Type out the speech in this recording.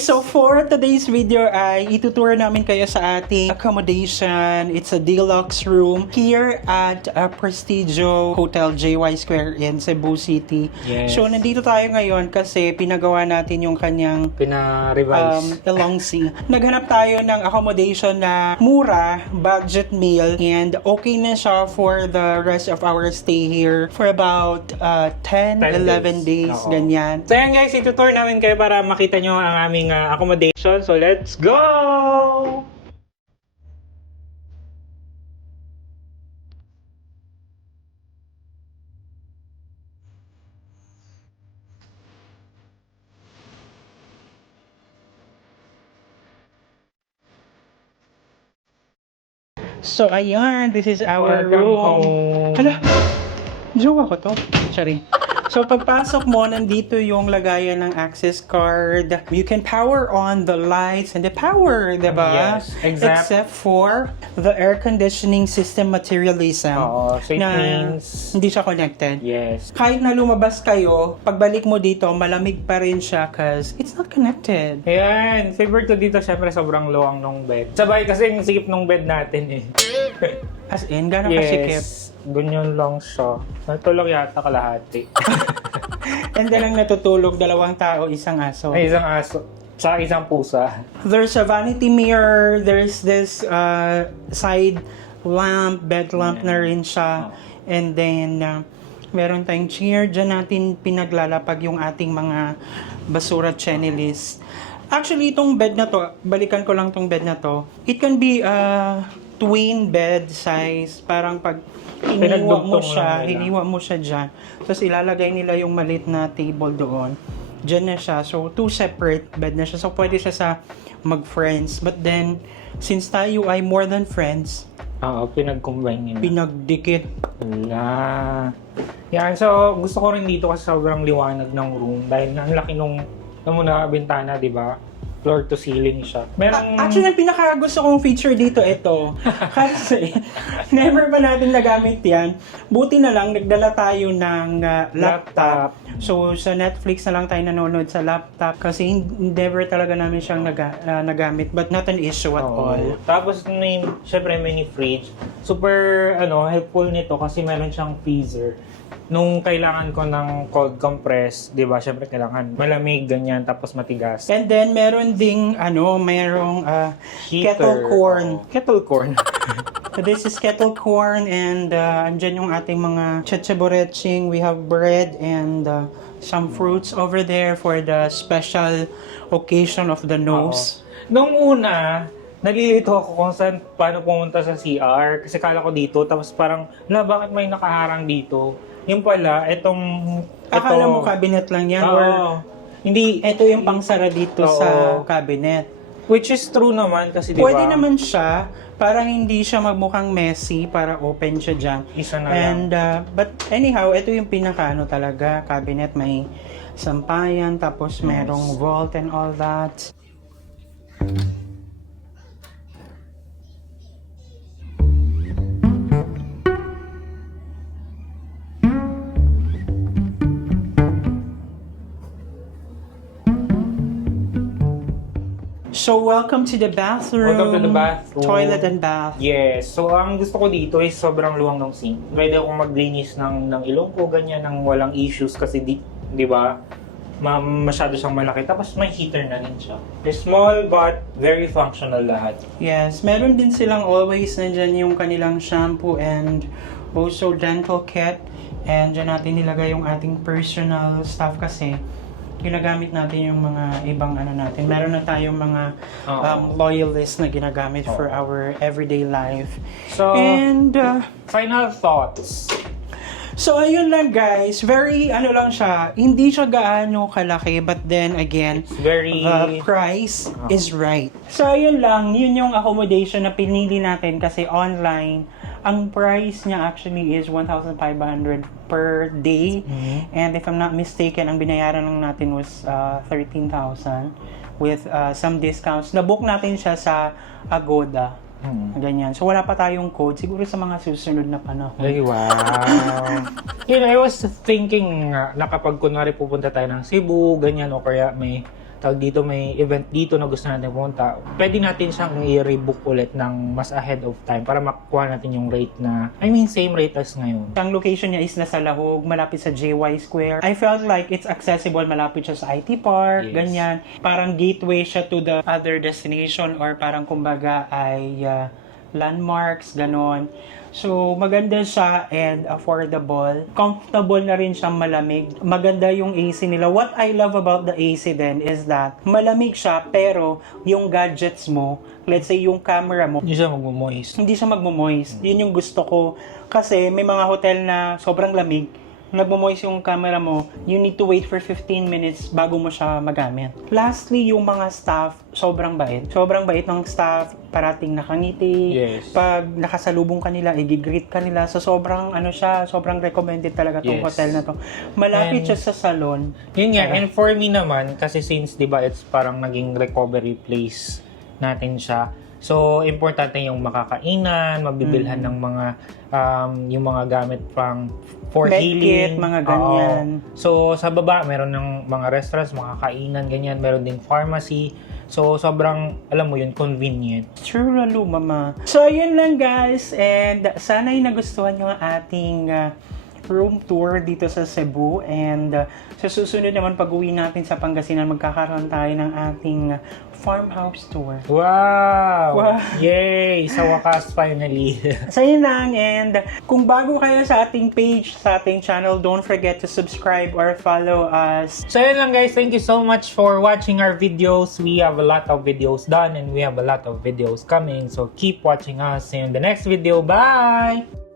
So for today's video ay itutour namin kayo sa ating accommodation. It's a deluxe room here at Prestigio Hotel JY Square in Cebu City. Yes. So nandito tayo ngayon kasi pinagawa natin yung kanyang Pina-revise. Elongsi. Naghanap tayo ng accommodation na mura, budget meal, and okay na siya for the rest of our stay here for about 10, 11 days, Oo. ganyan. So yan guys, itutour namin kayo para makita nyo ang aming accommodation. So let's go! So ayan, this is our Welcome room. home. Hala, jowa ko to. Sorry. So pagpasok mo, nandito yung lagayan ng access card. You can power on the lights and the power, diba? Yes, Except for the air conditioning system materialism. Oo, so it na means- hindi siya connected. Yes. Kahit na lumabas kayo, pagbalik mo dito, malamig pa rin siya because it's not connected. Ayan, favorite ko dito syempre sobrang luwang nung bed. Sabay kasi yung sikip nung bed natin eh. As in, gano'n kasikip. Yes, ganyan lang siya. Natulog yata kalahati. And then ang natutulog, 2 tao, isang aso. May isang aso, sa isang pusa. There's a vanity mirror, there's this side lamp, bed lamp na rin siya. And then, meron tayong chair. Diyan natin pinaglalapag yung ating mga basura chenilis. Actually, itong bed na to, balikan ko lang tong bed na to, it can be twin bed size. Parang pag hiniwa mo siya dyan. Tapos ilalagay nila yung maliit na table doon. Dyan na siya. So, 2 separate bed na siya. So, pwede siya sa mag-friends. But then, since tayo ay more than friends, Oo, pinag-combine nila. pinagdikit. Wala. Yan, so gusto ko rin dito kasi sobrang liwanag ng room dahil ang laki nung muna bintana, di ba? Floor to ceiling siya. Meron... Actually, ang pinaka gusto kong feature dito, ito. Kasi, never pa natin nagamit yan. Buti na lang, nagdala tayo ng laptop. So, sa Netflix na lang tayo nanonood sa laptop. Kasi never talaga namin siyang nagamit. But not an issue at all. Tapos, syempre, mini fridge. Super, helpful nito kasi meron siyang freezer. Nung kailangan ko ng cold compress, di ba? Syempre, kailangan malamig, ganyan, tapos matigas. And then, meron ding, merong kettle corn. Kettle corn. So this is kettle corn and andyan yung ating mga chachaboreching. We have bread and some fruits over there for the special occasion of the nose. Nung una, nalilito ako kung paano pumunta sa CR. Kasi kala ko dito, tapos parang, bakit may nakaharang dito? Yung pala, Akala mo cabinet lang yan or hindi, ito yung pangsara dito sa cabinet. which is true naman kasi diba? Pwede naman siya, parang hindi siya magmukhang messy para open siya dyan. Isa na lang. And, but anyhow, ito yung pinaka talaga, cabinet, may sampayan, tapos merong vault and all that. So, welcome to the bathroom. Welcome to the bathroom. Toilet and bath. Yes. So, ang gusto ko dito is sobrang luwang ng sink. Pwede akong maglinis ng ilong ko, ganyan, ng walang issues kasi di ba? Masyado siyang malaki. Tapos may heater na rin siya. Small but very functional lahat. Yes, meron din silang always nandyan yung kanilang shampoo and also dental kit. And dyan natin nilagay yung ating personal stuff kasi ginagamit natin yung mga ibang natin. Meron na tayong mga loyalists na ginagamit for our everyday life. So, And final thoughts. so ayun lang guys, very lang siya, hindi siya gaano kalaki but then again, Very... the price is right. So ayun lang, yun yung accommodation na pinili natin kasi online. Ang price niya actually is 1,500 per day. And if I'm not mistaken, ang binayaran lang natin was 13,000 with some discounts. Na-book natin siya sa Agoda. Ganyan. So wala pa tayong code. Siguro sa mga susunod na panahon. Ay, wow. I was thinking na kapag kunwari pupunta tayo ng Cebu, ganyan, o kaya may tawag dito, may event dito na gusto natin pumunta, pwede natin siyang i-rebook ulit ng mas ahead of time para makuha natin yung rate na, same rate as ngayon. Ang location niya is nasa Lahog, malapit sa JY Square. I felt like it's accessible, malapit siya sa IT Park, Yes. ganyan. Parang gateway siya to the other destination or parang kumbaga ay landmarks, ganon. So, maganda siya and affordable. Comfortable na rin siyang malamig. Maganda yung AC nila. What I love about the AC then is that malamig siya pero yung gadgets mo, let's say yung camera mo, Hindi siya mag-moist. hindi siya magmo-moist. Yun yung gusto ko. Kasi may mga hotel na sobrang lamig, nagmo-moist yung camera mo, you need to wait for 15 minutes bago mo siya magamit. Lastly, yung mga staff, sobrang bait. Sobrang bait ng staff, parating nakangiti. Yes. Pag nakasalubong kanila, i-greet kanila. So, sobrang sobrang recommended talaga tong Yes. hotel na to. Malapit And siya sa salon. Yun nga, and for me naman, kasi since, di ba, it's parang naging recovery place natin siya. So, importante yung makakainan, mabibilhan ng mga, yung mga gamit pang for Med healing. kit, mga ganyan. Oo. So, sa baba, meron ng mga restaurants, makakainan, ganyan. Meron din pharmacy. So, sobrang, alam mo yun, convenient. True lalo, mama. So, ayun lang guys. And sana'y nagustuhan nyo ang ating room tour dito sa Cebu. And sa susunod naman pag-uwi natin sa Pangasinan, magkakaroon tayo ng ating farmhouse tour. Wow! Wow. Yay! Sa wakas, finally. So, yun lang. And kung bago kayo sa ating page, sa ating channel, don't forget to subscribe or follow us. So yun lang guys, thank you so much for watching our videos. We have a lot of videos done and we have a lot of videos coming. So keep watching us in the next video. Bye!